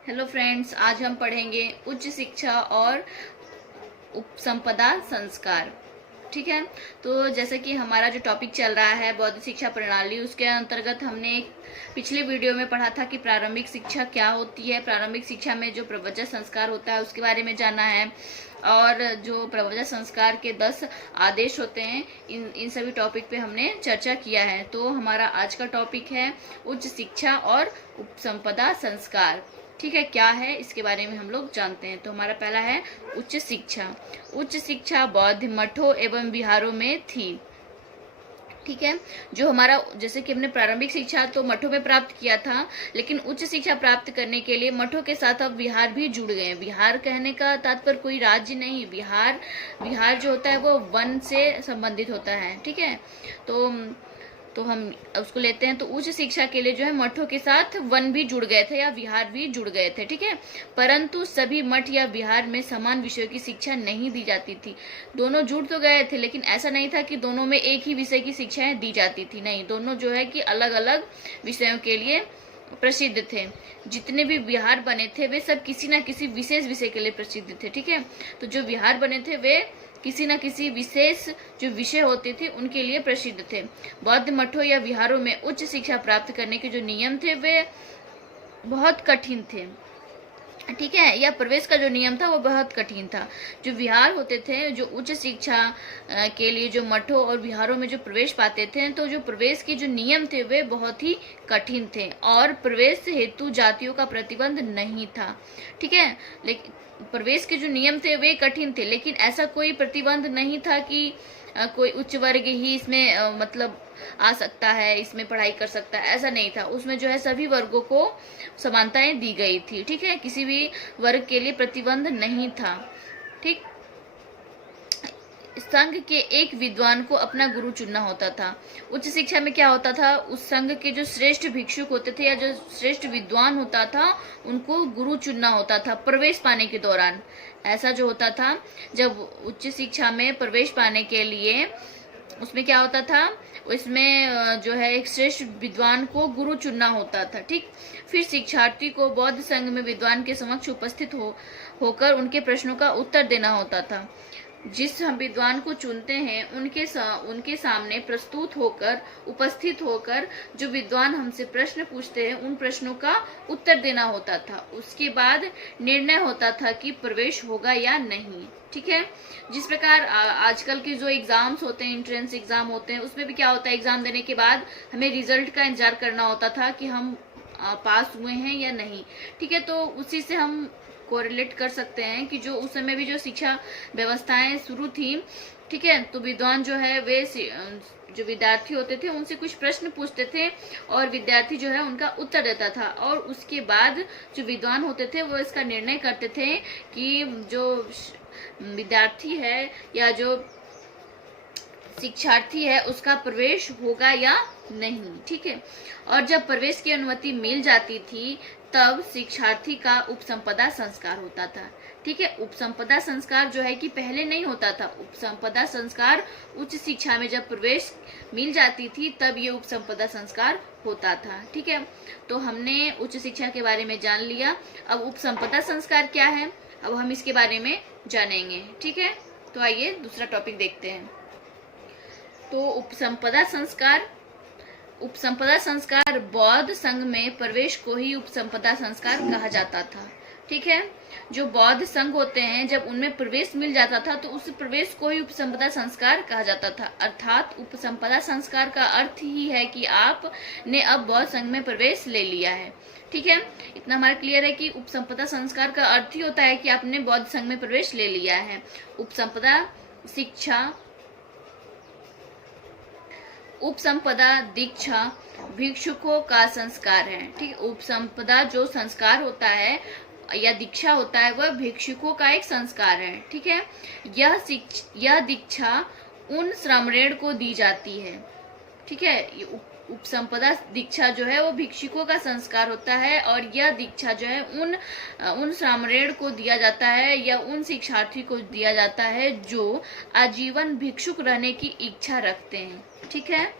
Hello friends, आज हम पढ़ेंगे उच्च शिक्षा और उपसंपदा संस्कार। ठीक है। तो जैसे कि हमारा जो टॉपिक चल रहा है बौद्ध शिक्षा प्रणाली, उसके अंतर्गत हमने पिछले वीडियो में पढ़ा था कि प्रारंभिक शिक्षा क्या होती है। प्रारंभिक शिक्षा में जो प्रवर्तक संस्कार होता है उसके बारे में जाना है, और जो प्रवर्तक संस्कार के 10 आदेश होते हैं, इन सभी टॉपिक पे हमने चर्चा किया है। तो हमारा आज का टॉपिक है उच्च शिक्षा और उपसंपदा संस्कार। ठीक है, क्या है इसके बारे में हम लोग जानते हैं। तो हमारा पहला है उच्च शिक्षा। उच्च शिक्षा बौद्ध मठों एवं विहारों में थी। ठीक है। जो हमारा, जैसे कि हमने प्रारंभिक शिक्षा तो मठों में प्राप्त किया था, लेकिन उच्च शिक्षा प्राप्त करने के लिए मठों के साथ अब विहार भी जुड़ गए। विहार कहने का तात्पर्य कोई राज्य नहीं, विहार जो होता है वो वन से संबंधित होता है। ठीक है। तो हम उसको लेते हैं। तो उच्च शिक्षा के लिए जो है मठों के साथ वन भी जुड़ गए थे या विहार भी जुड़ गए थे। ठीक है। परंतु सभी मठ या विहार में समान विषयों की शिक्षा नहीं दी जाती थी। दोनों जुड़ तो गए थे, लेकिन ऐसा नहीं था कि दोनों में एक ही विषय की शिक्षाएं दी जाती थी। नहीं, दोनों जो है कि अलग अलग विषयों के लिए प्रसिद्ध थे। जितने भी विहार बने थे वे सब किसी न किसी विशेष विषय के लिए प्रसिद्ध थे। ठीक है। तो जो विहार बने थे वे किसी न किसी विशेष जो विषय होते थे उनके लिए प्रसिद्ध थे। बौद्ध मठों या विहारों में उच्च शिक्षा प्राप्त करने के जो नियम थे वे बहुत कठिन थे। ठीक है। या प्रवेश का जो नियम था वो बहुत कठिन था। जो विहार होते थे, जो उच्च शिक्षा के लिए जो मठों और विहारों में जो प्रवेश पाते थे, तो जो प्रवेश के जो नियम थे वे बहुत ही कठिन थे, और प्रवेश हेतु जातियों का प्रतिबंध नहीं था। ठीक है। लेकिन प्रवेश के जो नियम थे वे कठिन थे, लेकिन ऐसा कोई प्रतिबंध नहीं था कि कोई उच्च वर्ग ही इसमें मतलब आ सकता है, इसमें पढ़ाई कर सकता है, ऐसा नहीं था। उसमें जो है सभी वर्गों को समानताएं दी गई थी। ठीक है। किसी भी वर्ग के लिए प्रतिबंध नहीं था। ठीक। संघ के एक विद्वान को अपना गुरु चुनना होता था। उच्च शिक्षा में क्या होता था, उस संघ के जो श्रेष्ठ भिक्षुक होते थे या जो श्रेष्ठ विद्वान होता था उनको गुरु चुनना होता था प्रवेश पाने के दौरान। ऐसा जो होता था, जब उच्च शिक्षा में प्रवेश पाने के लिए उसमें क्या होता था, इसमें जो है एक श्रेष्ठ विद्वान को गुरु चुनना होता था। ठीक। फिर शिक्षार्थी को बौद्ध संघ में विद्वान के समक्ष उपस्थित होकर उनके प्रश्नों का उत्तर देना होता था। जिस हम विद्वान को चुनते हैं उनके सामने उपस्थित होकर जो विद्वान हमसे प्रश्न पूछते हैं उन प्रश्नों का उत्तर देना होता था। उसके बाद निर्णय होता था कि प्रवेश होगा या नहीं। ठीक है। जिस प्रकार आजकल के जो एग्जाम्स होते हैं, एंट्रेंस एग्जाम होते हैं, उसमें भी क्या होता है, एग्जाम देने के बाद हमें रिजल्ट का इंतजार करना होता था कि हम पास हुए हैं या नहीं। ठीक है। तो उसी से हम कोरिलेट कर सकते हैं कि जो उस समय भी जो शिक्षा व्यवस्थाएं शुरू थी, ठीक है, तो विद्वान जो है वे जो विद्यार्थी होते थे उनसे कुछ प्रश्न पूछते थे और विद्यार्थी जो है उनका उत्तर देता था, और उसके बाद जो विद्वान होते थे वो इसका निर्णय करते थे कि जो विद्यार्थी है या जो शिक्षार्थी है उसका प्रवेश होगा या नहीं। ठीक है। और जब प्रवेश की अनुमति मिल जाती थी तब शिक्षार्थी का उपसंपदा संस्कार होता था। ठीक है। उपसंपदा संस्कार जो है कि पहले नहीं होता था। उपसंपदा संस्कार उच्च शिक्षा में जब प्रवेश मिल जाती थी तब ये उपसंपदा संस्कार होता था। ठीक है। तो हमने उच्च शिक्षा के बारे में जान लिया। अब उपसंपदा संस्कार क्या है, अब हम इसके बारे में जानेंगे। ठीक है। तो आइए दूसरा टॉपिक देखते हैं। तो उपसंपदा संस्कार बौद्ध संघ में प्रवेश को ही उपसंपदा संस्कार कहा जाता था। ठीक है। जो बौद्ध संघ होते हैं जब उनमें प्रवेश मिल जाता था तो उस प्रवेश को ही उपसंपदा संस्कार कहा जाता था। अर्थात उपसंपदा संस्कार का अर्थ ही है कि आपने अब बौद्ध संघ में प्रवेश ले लिया है। ठीक है। इतना हमारा क्लियर है कि उपसंपदा संस्कार का अर्थ ही होता है कि आपने बौद्ध संघ में प्रवेश ले लिया है। उपसंपदा दीक्षा भिक्षुकों का संस्कार है। ठीक। उपसंपदा जो संस्कार होता है या दीक्षा होता है वह भिक्षुकों का एक संस्कार है। ठीक है। यह दीक्षा उन श्रमणेर को दी जाती है। ठीक है। उपसंपदा दीक्षा जो है वो भिक्षुकों का संस्कार होता है, और यह दीक्षा जो है उन श्रमणेर को दिया जाता है या उन शिक्षार्थी को दिया जाता है जो आजीवन भिक्षुक रहने की इच्छा रखते हैं। ठीक है।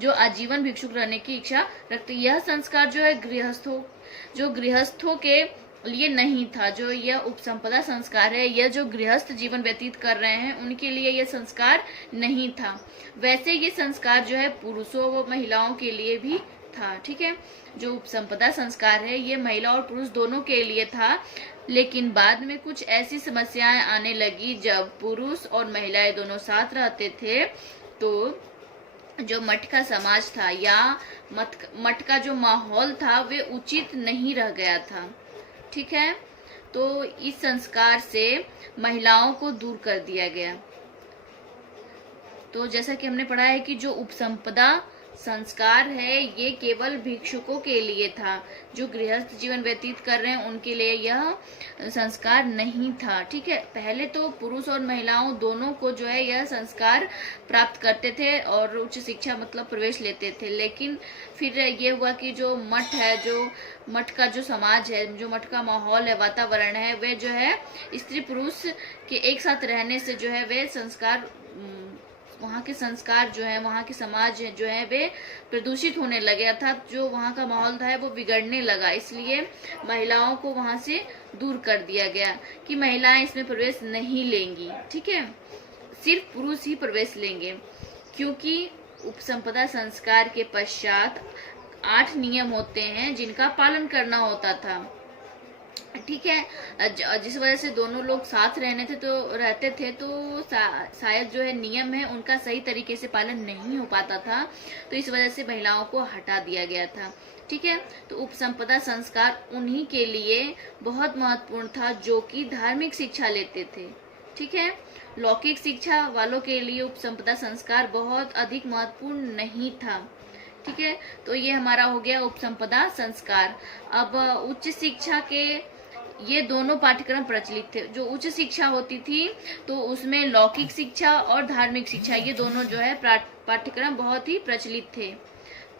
जो आजीवन भिक्षुक रहने की इच्छा रखते हैं। यह संस्कार जो है गृहस्थों के लिए नहीं था। जो यह उपसंपदा संस्कार है, यह जो गृहस्थ जीवन व्यतीत कर रहे हैं उनके लिए यह संस्कार नहीं था। वैसे ये संस्कार जो है पुरुषों व महिलाओं के लिए भी था। ठीक है, जो उपसंपदा संस्कार है ये महिला और पुरुष दोनों के लिए था, लेकिन बाद में कुछ ऐसी समस्याएं आने लगी जब पुरुष और महिलाएं दोनों साथ रहते थे, तो जो मठ का समाज था या मठ का जो माहौल था वे उचित नहीं रह गया था। ठीक है, तो इस संस्कार से महिलाओं को दूर कर दिया गया। तो जैसा कि हमने पढ़ा है कि जो उपसंपदा संस्कार है ये केवल भिक्षुकों के लिए था, जो गृहस्थ जीवन व्यतीत कर रहे हैं उनके लिए यह संस्कार नहीं था। ठीक है, पहले तो पुरुष और महिलाओं दोनों को जो है यह संस्कार प्राप्त करते थे और उच्च शिक्षा मतलब प्रवेश लेते थे, लेकिन फिर ये हुआ कि जो मठ है, जो मठ का जो समाज है, जो मठ का माहौल है, वातावरण है, वे जो है स्त्री पुरुष के एक साथ रहने से जो है वे संस्कार, वहाँ के संस्कार जो है, वहाँ के समाज जो है वे प्रदूषित होने लगे, अर्थात जो वहाँ का माहौल था वो बिगड़ने लगा। इसलिए महिलाओं को वहाँ से दूर कर दिया गया कि महिलाएं इसमें प्रवेश नहीं लेंगी। ठीक है, सिर्फ पुरुष ही प्रवेश लेंगे, क्योंकि उपसंपदा संस्कार के पश्चात 8 नियम होते हैं जिनका पालन करना होता था। ठीक है, जिस वजह से दोनों लोग साथ रहते थे तो शायद जो है नियम है उनका सही तरीके से पालन नहीं हो पाता था, तो इस वजह से महिलाओं को हटा दिया गया था। ठीक है, तो उपसंपदा संस्कार उन्हीं के लिए बहुत महत्वपूर्ण था जो कि धार्मिक शिक्षा लेते थे। ठीक है, लौकिक शिक्षा वालों के लिए उपसंपदा संस्कार बहुत अधिक महत्वपूर्ण नहीं था। ठीक है, तो ये हमारा हो गया उपसंपदा संस्कार। अब उच्च शिक्षा के ये दोनों पाठ्यक्रम प्रचलित थे। जो उच्च शिक्षा होती थी तो उसमें लौकिक शिक्षा और धार्मिक शिक्षा ये दोनों जो है पाठ्यक्रम बहुत ही प्रचलित थे।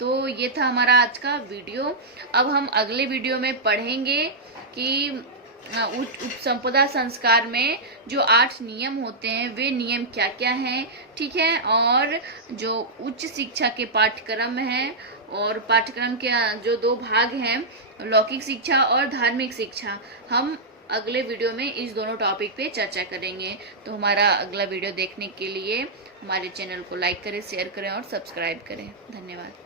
तो ये था हमारा आज का वीडियो। अब हम अगले वीडियो में पढ़ेंगे कि उपसंपदा संस्कार में जो 8 नियम होते हैं वे नियम क्या क्या हैं। ठीक है, और जो उच्च शिक्षा के पाठ्यक्रम हैं और पाठ्यक्रम के जो 2 भाग हैं, लौकिक शिक्षा और धार्मिक शिक्षा, हम अगले वीडियो में इस दोनों टॉपिक पे चर्चा करेंगे। तो हमारा अगला वीडियो देखने के लिए हमारे चैनल को लाइक करें, शेयर करें और सब्सक्राइब करें। धन्यवाद।